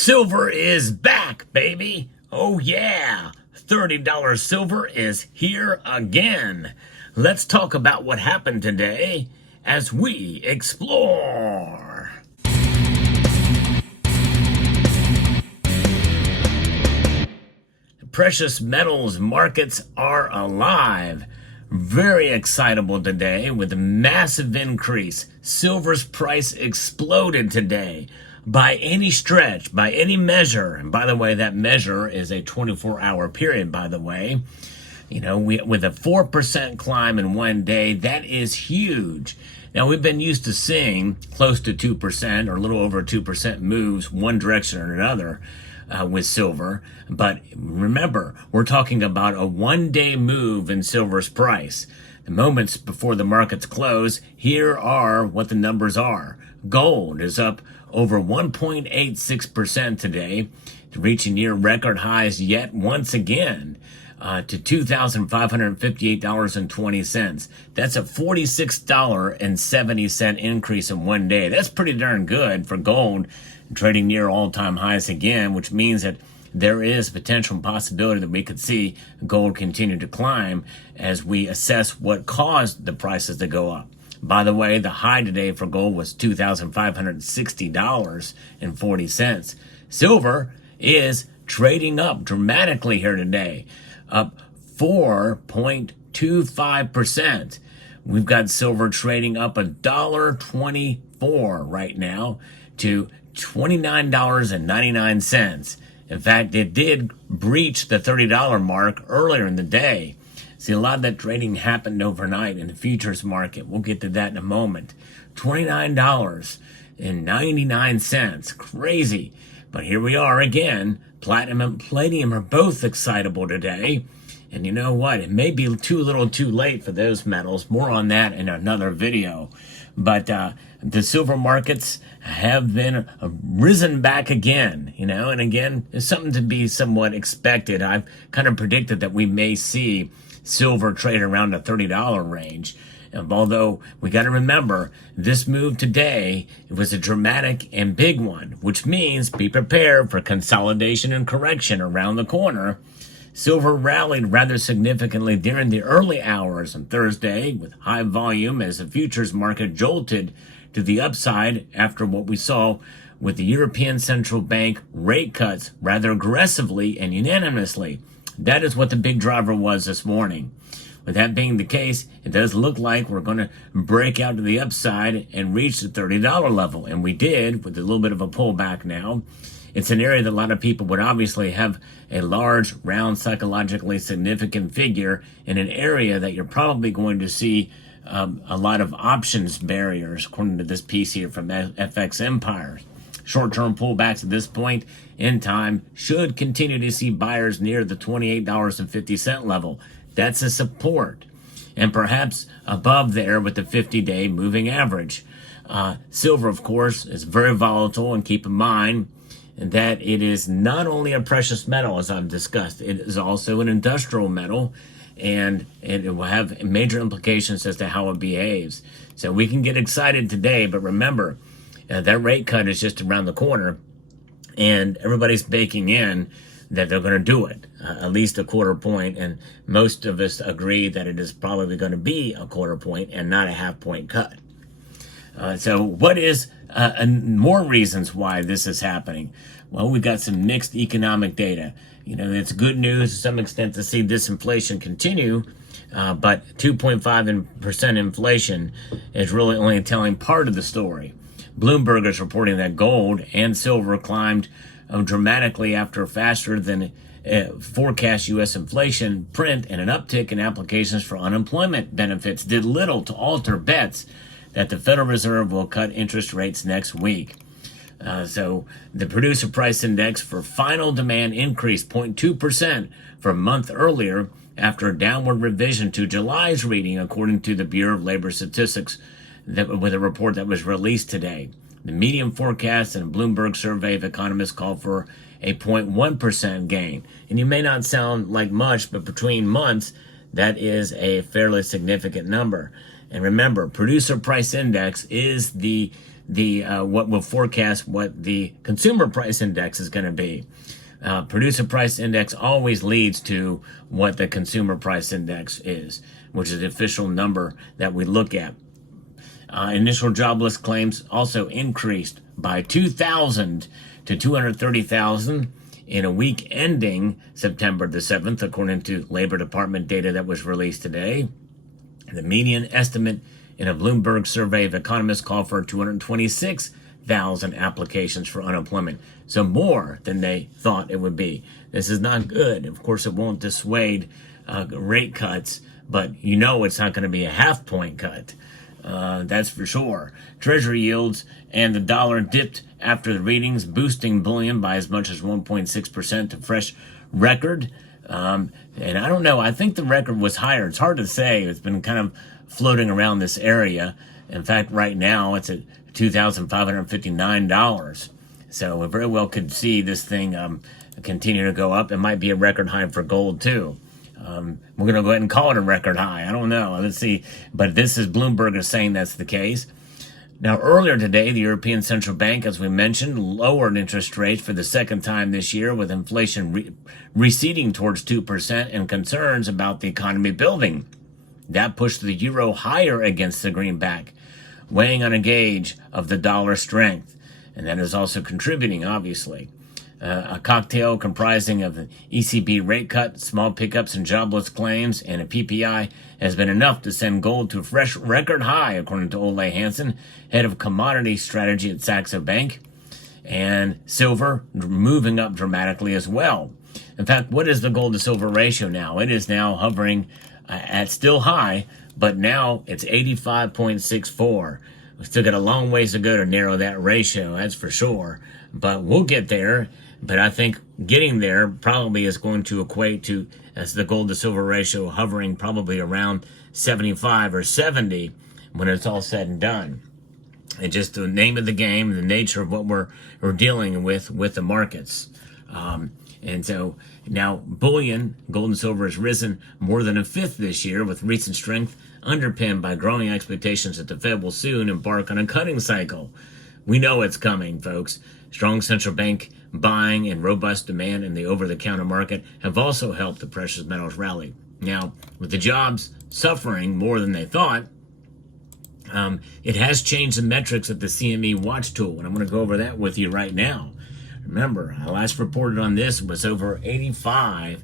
Silver is back, baby. Oh yeah, $30 silver is here again. Let's talk about what happened today as we explore. Precious metals markets are alive. Very excitable today with a massive increase. Silver's price exploded today. By any stretch, by any measure, and by the way, that measure is a 24-hour period, by the way. You know, with a 4% climb in one day, that is huge. Now, we've been used to seeing close to 2% or a little over 2% moves one direction or another with silver. But remember, we're talking about a one-day move in silver's price. The moments before the markets close, here are what the numbers are. Gold is up over 1.86% today, reaching near record highs yet once again to $2,558.20. That's a $46.70 increase in one day. That's pretty darn good for gold, trading near all-time highs again, which means that there is potential possibility that we could see gold continue to climb as we assess what caused the prices to go up. By the way, the high today for gold was $2,560.40. Silver is trading up dramatically here today, up 4.25%. We've got silver trading up $1.24 right now to $29.99. In fact, it did breach the $30 mark earlier in the day. See, a lot of that trading happened overnight in the futures market. We'll get to that in a moment. $29.99. Crazy. But here we are again. Platinum and palladium are both excitable today. And you know what? It may be too little too late for those metals. More on that in another video. But the silver markets have been risen back again, you know, and again, it's something to be somewhat expected. I've kind of predicted that we may see silver trade around the $30 range. Although we got to remember, this move today was a dramatic and big one, which means be prepared for consolidation and correction around the corner. Silver rallied rather significantly during the early hours on Thursday with high volume as the futures market jolted to the upside after what we saw with the European Central Bank rate cuts rather aggressively and unanimously. That is what the big driver was this morning. With that being the case, it does look like we're going to break out to the upside and reach the $30 level. And we did with a little bit of a pullback now. It's an area that a lot of people would obviously have a large, round, psychologically significant figure in an area that you're probably going to see a lot of options barriers, according to this piece here from FX Empire. Short-term pullbacks at this point in time should continue to see buyers near the $28.50 level. That's a support, and perhaps above there with the 50-day moving average. Silver, of course, is very volatile, and keep in mind that it is not only a precious metal, as I've discussed, it is also an industrial metal, and it will have major implications as to how it behaves. So we can get excited today, but remember, that rate cut is just around the corner, and everybody's baking in that they're going to do it, at least a quarter point, and most of us agree that it is probably going to be a quarter point and not a half-point cut. So what is more reasons why this is happening? Well, we've got some mixed economic data. You know, it's good news to some extent to see this inflation continue, but 2.5% inflation is really only telling part of the story. Bloomberg is reporting that gold and silver climbed dramatically after faster than forecast U.S. inflation print, and an uptick in applications for unemployment benefits did little to alter bets that the Federal Reserve will cut interest rates next week. So the producer price index for final demand increased 0.2% from a month earlier after a downward revision to July's reading, according to the Bureau of Labor Statistics, with a report that was released today. The median forecast in a Bloomberg survey of economists called for a 0.1% gain. And you may not sound like much, but between months, that is a fairly significant number. And remember, producer price index is the the what will forecast what the consumer price index is going to be. Producer price index always leads to what the consumer price index is, which is the official number that we look at. Initial jobless claims also increased by 2,000 to 230,000 in a week ending September the 7th, according to Labor Department data that was released today. The median estimate in a Bloomberg survey of economists called for 226,000 applications for unemployment, so more than they thought it would be. This is not good. Of course, it won't dissuade rate cuts, but you know it's not going to be a half-point cut. That's for sure. Treasury yields and the dollar dipped after the readings, boosting bullion by as much as 1.6% to fresh record. And I don't know, I think the record was higher. It's hard to say. It's been kind of floating around this area. In fact, right now it's at $2,559. So we very well could see this thing continue to go up. It might be a record high for gold too. We're going to go ahead and call it a record high. I don't know. Let's see. But this is Bloomberg is saying that's the case. Now, earlier today, the European Central Bank, as we mentioned, lowered interest rates for the second time this year, with inflation receding towards 2% and concerns about the economy building. That pushed the euro higher against the greenback, weighing on a gauge of the dollar strength. And that is also contributing, obviously. A cocktail comprising of the ECB rate cut, small pickups in jobless claims, and a PPI has been enough to send gold to a fresh record high, according to Ole Hansen, head of commodity strategy at Saxo Bank. And silver moving up dramatically as well. In fact, what is the gold to silver ratio now? It is now hovering at still high, but now it's 85.64. We still got a long ways to go to narrow that ratio, that's for sure. But we'll get there. But I think getting there probably is going to equate to, as the gold to silver ratio, hovering probably around 75 or 70 when it's all said and done. It's just the name of the game, the nature of what we're dealing with the markets. And so now bullion, gold and silver, has risen more than a fifth this year, with recent strength underpinned by growing expectations that the Fed will soon embark on a cutting cycle. We know it's coming, folks. Strong central bank buying and robust demand in the over-the-counter market have also helped the precious metals rally. Now, with the jobs suffering more than they thought, it has changed the metrics of the CME watch tool, and I'm going to go over that with you right now. Remember, I last reported on this was over 85%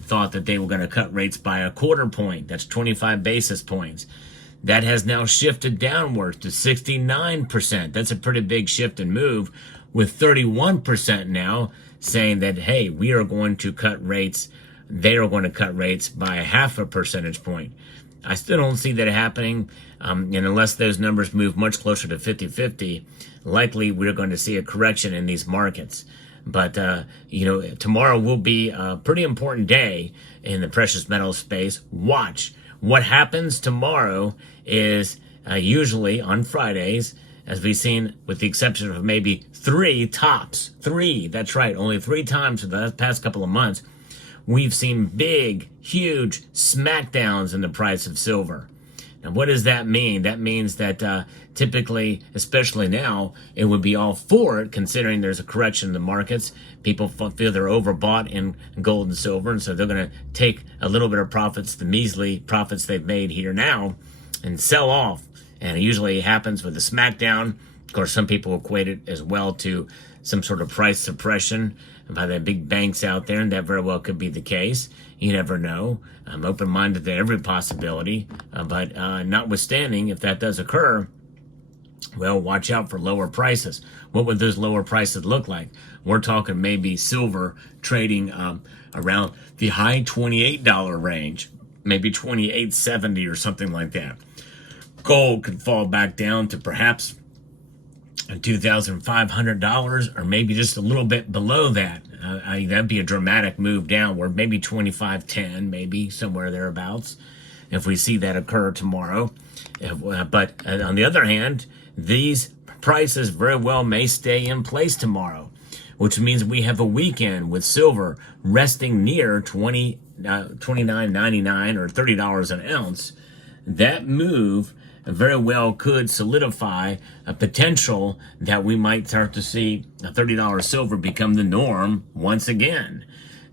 thought that they were going to cut rates by a quarter point. That's 25 basis points. That has now shifted downwards to 69%. That's a pretty big shift and move, with 31% now saying that, hey, we are going to cut rates. They are going to cut rates by a half a percentage point. I still don't see that happening. And unless those numbers move much closer to 50-50, likely we're going to see a correction in these markets. But, tomorrow will be a pretty important day in the precious metals space. Watch. What happens tomorrow is usually on Fridays, as we've seen, with the exception of maybe three tops. Three, that's right, only 3 times for the past couple of months, we've seen big, huge smackdowns in the price of silver. Now, what does that mean? That means that typically, especially now, it would be all for it, considering there's a correction in the markets. People feel they're overbought in gold and silver, and so they're going to take a little bit of profits, the measly profits they've made here now, and sell off. And it usually happens with a smackdown. Of course, some people equate it as well to some sort of price suppression by the big banks out there, and that very well could be the case. You never know. I'm open-minded to every possibility, but notwithstanding, if that does occur, well, watch out for lower prices. What would those lower prices look like? We're talking maybe silver trading around the high $28 range, maybe $28.70 or something like that. Gold could fall back down to perhaps $2,500 or maybe just a little bit below that. That'd be a dramatic move downward, maybe 25.10, maybe somewhere thereabouts, if we see that occur tomorrow. But on the other hand, these prices very well may stay in place tomorrow, which means we have a weekend with silver resting near $29.99 or $30 an ounce. That move very well could solidify a potential that we might start to see a $30 silver become the norm once again.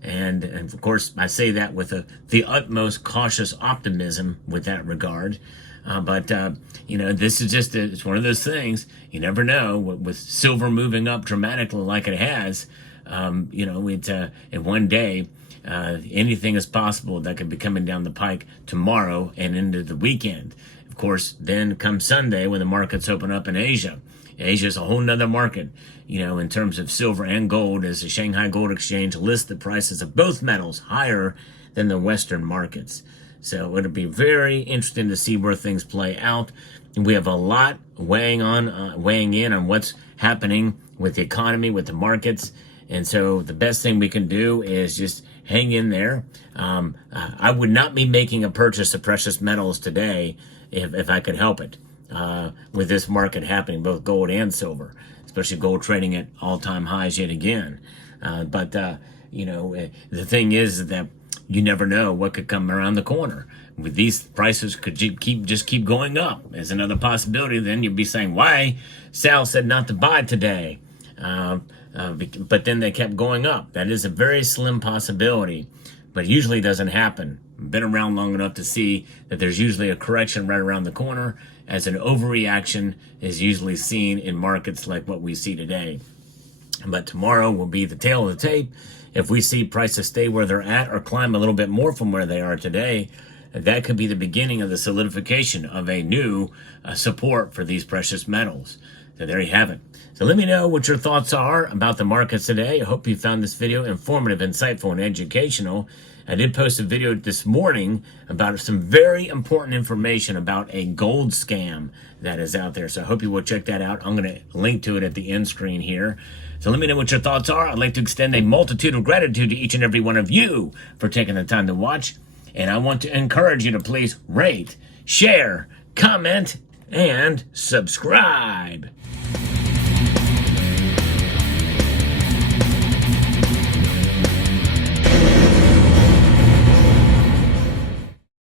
And of course, I say that with the utmost cautious optimism with that regard. But this is just it's one of those things. You never know with silver moving up dramatically like it has. In one day, anything is possible that could be coming down the pike tomorrow and into the weekend. Of course, then come Sunday when the markets open up in Asia. Asia is a whole nother market, in terms of silver and gold, as the Shanghai Gold Exchange lists the prices of both metals higher than the Western markets. So it'll be very interesting to see where things play out. And we have a lot weighing in on what's happening with the economy, with the markets. And so the best thing we can do is just hang in there. I would not be making a purchase of precious metals today if I could help it, with this market happening, both gold and silver, especially gold trading at all-time highs yet again. But the thing is that you never know what could come around the corner. With these prices could keep going up as another possibility. Then you'd be saying, why Sal said not to buy today? But then they kept going up. That is a very slim possibility, but usually doesn't happen. I've been around long enough to see that there's usually a correction right around the corner, as an overreaction is usually seen in markets like what we see today. But tomorrow will be the tail of the tape. If we see prices stay where they're at or climb a little bit more from where they are today, that could be the beginning of the solidification of a new support for these precious metals. So there you have it. So let me know what your thoughts are about the markets today. I hope you found this video informative, insightful, and educational. I did post a video this morning about some very important information about a gold scam that is out there. So I hope you will check that out. I'm going to link to it at the end screen here. So let me know what your thoughts are. I'd like to extend a multitude of gratitude to each and every one of you for taking the time to watch. And I want to encourage you to please rate, share, comment, and subscribe.